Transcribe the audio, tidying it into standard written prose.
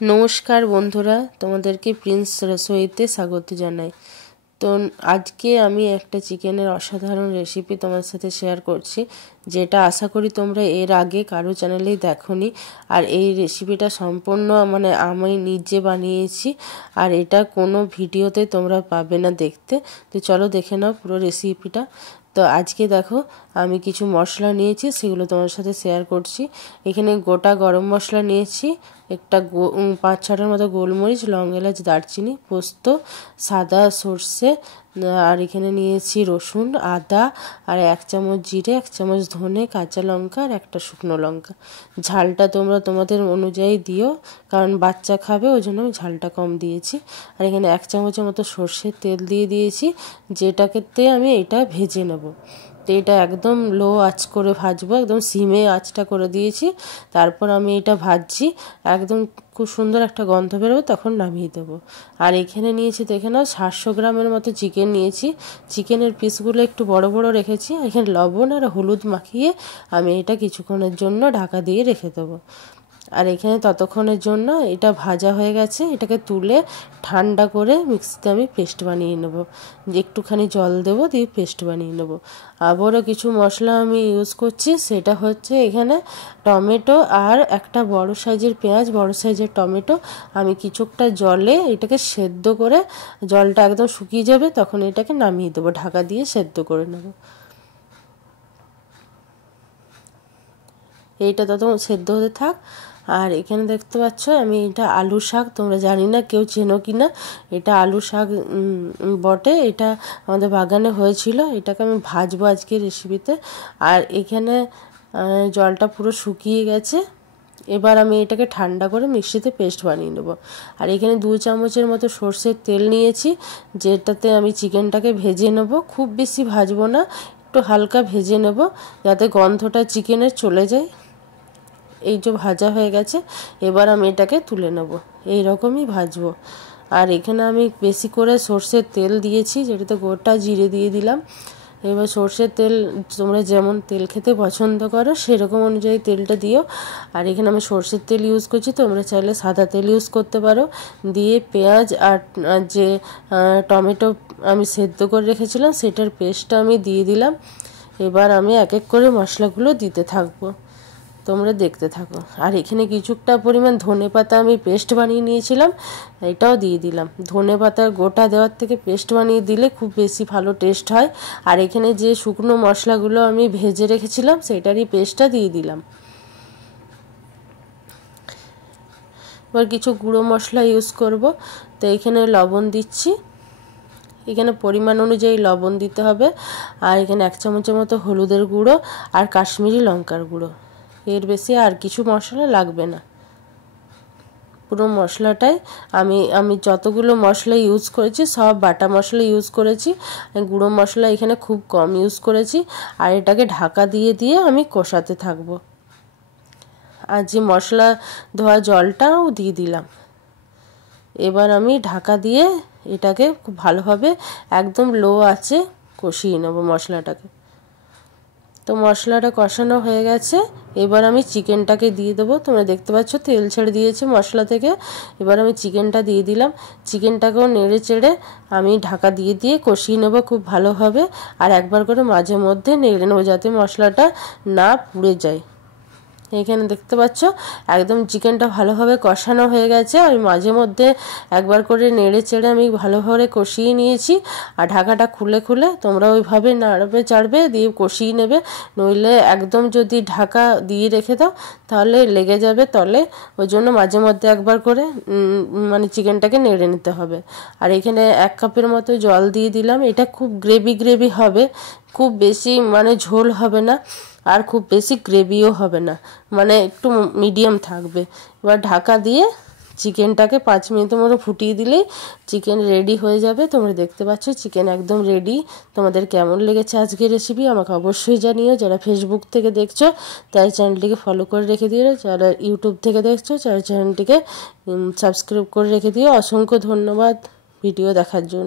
नमस्कार बंधुरा तोमादेरके प्रिंस रसोईते स्वागत जानाई। तो आज के आमी एकटा चिकेनेर असाधारण रेसिपि तोमार साथे शेयर करछि, जेटा आशा करी तोमरा एर आगे कारो चैनेलेई देखोनी। और এই রেসিপিটা সম্পূর্ণ মানে আমি নিজে বানিয়েছি, আর এটা কোনো ভিডিওতে তোমরা পাবে না দেখতে। তো চলো দেখে নাও পুরো রেসিপিটা। তো আজকে দেখো আমি কিছু মশলা নিয়েছি, সেগুলো তোমার সাথে শেয়ার করছি। এখানে গোটা গরম মশলা নিয়েছি, একটা ৫-৬টার মতো গোলমরিচ, লং এলাচ, দারচিনি, পোস্ত, সাদা সর্ষে, আর এখানে নিয়েছি রসুন, আদা, আর ১ চামচ জিরে, ১ চামচ ধনে, কাঁচা লঙ্কা, আর একটা শুকনো লঙ্কা। ঝালটা তোমরা তোমাদের অনুযায়ী দিও, কারণ বাচ্চা খাবে ওই জন্য আমি ঝালটা কম দিয়েছি। আর এখানে ১ চামচের মতো সর্ষের তেল দিয়ে দিয়েছি, যেটাকে আমি এটা ভেজে নেব। তো এটা একদম লো আঁচ করে ভাজবো, একদম সিমে আঁচটা করে দিয়েছি। তারপর আমি এটা ভাজছি, একদম খুব সুন্দর একটা গন্ধ বেরোবে, তখন নামিয়ে দেবো। আর এখানে নিয়েছি দেখে নাও ৭০০ গ্রামের মতো চিকেন নিয়েছি। চিকেনের পিসগুলো একটু বড় বড় রেখেছি। এখানে লবণ আর হলুদ মাখিয়ে আমি এটা কিছুক্ষণের জন্য ঢাকা দিয়ে রেখে দেবো। আর এখানে ততক্ষণের জন্য এটা ভাজা হয়ে গেছে, এটাকে তুলে ঠান্ডা করে মিক্সিতে আমি পেস্ট বানিয়ে নেব। একটুখানি জল দেবো, দিয়ে পেস্ট বানিয়ে নেব। আবারও কিছু মশলা আমি ইউজ করছি, সেটা হচ্ছে এখানে টমেটো আর একটা বড় সাইজের পেঁয়াজ, বড় সাইজের টমেটো। আমি কিছুটা জলে এটাকে সেদ্ধ করে, জলটা একদম শুকিয়ে যাবে, তখন এটাকে নামিয়ে দেবো, ঢাকা দিয়ে সেদ্ধ করে নেব। এইটা ততক্ষণ সেদ্ধ হতে থাক। আর এখানে দেখতে পাচ্ছ আমি এটা আলু শাক, তোমরা জানি না কেউ চেনো কি না, এটা আলু শাক বটে। এটা আমাদের বাগানে হয়েছিল, এটাকে আমি ভাজবো আজকে রেসিপিতে। আর এখানে জলটা পুরো শুকিয়ে গেছে। এবার আমি এটাকে ঠান্ডা করে মিক্সিতে পেস্ট বানিয়ে নেব। আর এখানে ২ চামচের মতো সর্ষের তেল নিয়েছি, যেটাতে আমি চিকেনটাকে ভেজে নেব। খুব বেশি ভাজবো না, একটু হালকা ভেজে নেব, যাতে গন্ধটা চিকেনের চলে যায়। এই যে ভাজা হয়ে গেছে, এবার আমি এটাকে তুলে নেব, এই রকমই ভাজবো। আর এখানে আমি বেশি করে সর্ষের তেল দিয়েছি, যেটাতে গোটা জিরে দিয়ে দিলাম। এবার সর্ষের তেল তোমরা যেমন তেল খেতে পছন্দ করো সেরকম অনুযায়ী তেলটা দিও। আর এখানে আমি সর্ষের তেল ইউজ করছি, তোমরা চাইলে সাদা তেল ইউজ করতে পারো। দিয়ে পেঁয়াজ আর যে টমেটো আমি সেদ্ধ করে রেখেছিলাম সেটার পেস্টটা আমি দিয়ে দিলাম। এবার আমি এক এক করে মশলাগুলো দিতে থাকবো, তোমরা দেখতে থাকো। আর এখানে কিছুটা পরিমাণ ধনেপাতা আমি পেস্ট বানিয়ে নিয়েছিলাম, এটাও দিয়ে দিলাম। ধনেপাতার গোটা দেওয়ার থেকে পেস্ট বানিয়ে দিলে খুব বেশি ভালো টেস্ট হয়। আর এখানে যে শুকনো মশলাগুলো আমি ভেজে রেখেছিলাম সেটারই পেস্টটা দিয়ে দিলাম। এবার কিছু গুঁড়ো মশলা ইউজ করব। তো এখানে লবণ দিচ্ছি, এখানে পরিমাণ অনুযায়ী লবণ দিতে হবে। আর এখানে ১ চামচের মতো হলুদের গুঁড়ো আর কাশ্মীরি লঙ্কার গুঁড়ো, এর বেশি আর কিছু মশলা লাগবে না। পুরো মশলাটাই আমি যতগুলো মশলা ইউজ করেছি সব বাটা মশলা ইউজ করেছি, গুঁড়ো মশলা এখানে খুব কম ইউজ করেছি। আর এটাকে ঢাকা দিয়ে দিয়ে আমি কষাতে থাকবো। আর যে মশলা ধোয়া জলটাও দিয়ে দিলাম। এবার আমি ঢাকা দিয়ে এটাকে খুব ভালোভাবে একদম লো আঁচে কষিয়ে নেব মশলাটাকে। তো মশলাটা কষানো হয়ে গেছে, এবার আমি চিকেনটাকে দিয়ে দেবো। তোমরা দেখতে পাচ্ছ তেল ছেড়ে দিয়েছে মশলা থেকে। এবার আমি চিকেনটা দিয়ে দিলাম, চিকেনটাকেও নেড়ে চেড়ে আমি ঢাকা দিয়ে দিয়ে কষিয়ে নেবো খুব ভালোভাবে। আর একবার করে মাঝে মধ্যে নেড়ে নেবো, যাতে মশলাটা না পুড়ে যায়। এখানে দেখতে পাচ্ছ একদম চিকেনটা ভালোভাবে কষানো হয়ে গেছে। আমি মাঝে মধ্যে একবার করে নেড়ে চেড়ে আমি ভালোভাবে কষিয়ে নিয়েছি। আর ঢাকাটা খুলে খুলে তোমরা ওইভাবে নাড়বে চাড়বে দিয়ে কষিয়ে নেবে, নইলে একদম যদি ঢাকা দিয়ে রেখে দাও তাহলে লেগে যাবে তলে। ওই জন্য মাঝে মধ্যে একবার করে মানে চিকেনটাকে নেড়ে নিতে হবে। আর এখানে ১ কাপের মতো জল দিয়ে দিলাম। এটা খুব গ্রেভি হবে, খুব বেশি মানে ঝোল হবে না, আর খুব বেশি গ্রেভিও হবে না, মানে একটু মিডিয়াম থাকবে। এবার ঢাকা দিয়ে চিকেনটাকে ৫ মিনিটের মতো ফুটিয়ে দিলেই চিকেন রেডি হয়ে যাবে। তোমরা দেখতে পাচ্ছ চিকেন একদম রেডি। তোমাদের কেমন লেগেছে আজকের রেসিপি আমাকে অবশ্যই জানিও। যারা ফেসবুক থেকে দেখছো তাই চ্যানেলটিকে ফলো করে রেখে দিও, যারা ইউটিউব থেকে দেখছো তারা চ্যানেলটিকে সাবস্ক্রাইব করে রেখে দিও। অসংখ্য ধন্যবাদ ভিডিও দেখার জন্য।